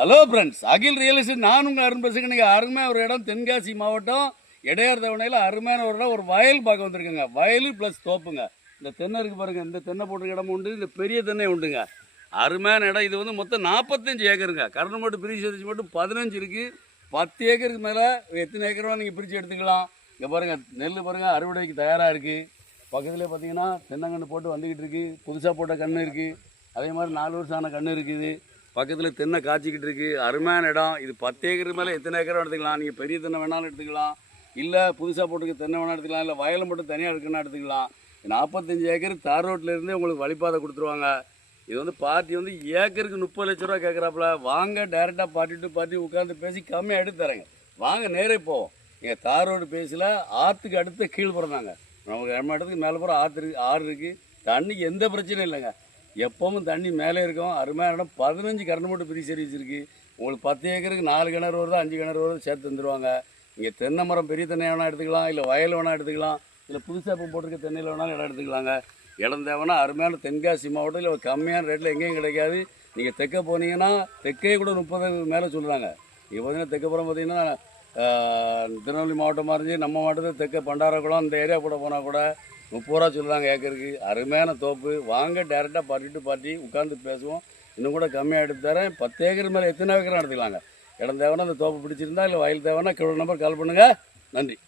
Hello friends, அகில் real estate நான் உங்கள் அருண் பேசுகிறேன். நீங்கள் அருமையான ஒரு இடம் தென்காசி மாவட்டம் இடையார் தவணையில் அருமையான ஒரு இடம், ஒரு வயல் பார்க்க வந்திருக்குங்க. வயல் ப்ளஸ் தோப்புங்க. இந்த தென்னை இருக்குது பாருங்கள், இந்த தென்னை போட்டிருக்க இடமும் உண்டு, இந்த பெரிய தென்னை உண்டுங்க. அருமையான இடம். இது வந்து மொத்தம் 45 ஏக்கருங்க. கரண்ட் மட்டும் பிரித்து மட்டும் 15 இருக்குது. 10 ஏக்கருக்கு மேலே எத்தனை ஏக்கரும் நீங்கள் பிரித்து எடுத்துக்கலாம். இங்கே பாருங்கள், நெல் பாருங்கள், அறுவடைக்கு தயாராக இருக்குது. பக்கத்துலேயே பார்த்தீங்கன்னா தென்னங்கன்று போட்டு வந்துக்கிட்டு இருக்குது. புதுசாக போட்ட கன்று இருக்குது. அதே மாதிரி 4 வருஷம் ஆன கன்று இருக்குது. பக்கத்தில் தென்னை காய்ச்சிக்கிட்டு இருக்குது. அருமையான இடம். இது 10 ஏக்கருக்கு மேலே எத்தனை ஏக்கரும் எடுத்துக்கலாம். நீங்கள் பெரிய தென்னை வேணாலும் எடுத்துக்கலாம், இல்லை புதுசாக போட்டுக்க தென்னை வேணாலும் எடுத்துக்கலாம், இல்லை வயலை மட்டும் தனியாக எடுக்கணும்னா எடுத்துக்கலாம். 45 ஏக்கர் தார் ரோட்லேருந்தே உங்களுக்கு வழிபாதை கொடுத்துருவாங்க. இது வந்து பார்ட்டி வந்து ஏக்கருக்கு 30 லட்ச ரூபா கேட்குறாப்புல. வாங்க, டேரெக்டாக பார்ட்டி டு பார்ட்டி உட்காந்து பேசி கம்மியாக எடுத்து தரேங்க. வாங்க, நேரே போவோம். நீங்கள் தார் ரோடு பேசல, ஆற்றுக்கு அடுத்து கீழ்ப்புறம் தாங்க. நமக்கு இடமாட்டத்துக்கு மேலே போகிற ஆறு இருக்குது. தண்ணிக்கு எந்த பிரச்சனையும் இல்லைங்க. எப்பவும் தண்ணி மேலே இருக்கும். அருமையான இடம். 15 கரண்ட் மட்டும் ஃப்ரீ சர்வீஸ் இருக்குது. உங்களுக்கு 10 ஏக்கருக்கு 4 கிணறு வருதோ 5 கிணறு வருதோ சேர்த்து தந்துடுவாங்க. நீங்கள் தென்னை மரம் பெரிய தென்னை வேணால் எடுத்துக்கலாம், இல்லை வயல் வேணால் எடுத்துக்கலாம், இல்லை புதுசாக இப்போ போட்டிருக்க தென்னையில் வேணாலும் இடம் எடுத்துக்கலாங்க. இடம் தேவைன்னா அருமையான தென்காசி மாவட்டம், இல்லை கம்மியான ரேட்டில் எங்கேயும் கிடைக்காது. நீங்கள் தெற்க போனீங்கன்னா தெற்கே கூட 30 மேலே சொல்கிறாங்க. நீங்கள் பார்த்தீங்கன்னா தெற்கப்புறம் பார்த்தீங்கன்னா திருநெல்வேலி மாவட்டமாக இருந்துச்சு, நம்ம மாவட்டத்தில் தெற்க பண்டாரக்குளம் இந்த ஏரியா கூட போனால் கூட 30 ரூபா சொல்லுறாங்க ஏக்கருக்கு. அருமையான தோப்பு. வாங்க, டேரெக்டாக பார்ட்டி டு பார்ட்டி உட்காந்து பேசுவோம். இன்னும் கூட கம்மியாக எடுத்து தரேன். 10 ஏக்கர் மேலே எத்தனை ஏக்கரும் எடுத்துக்கலாங்க. இடம் தேவைன்னா அந்த தோப்பு பிடிச்சிருந்தா, இல்லை வயல் தேவைன்னா கீழே நம்பர் கால் பண்ணுங்கள். நன்றி.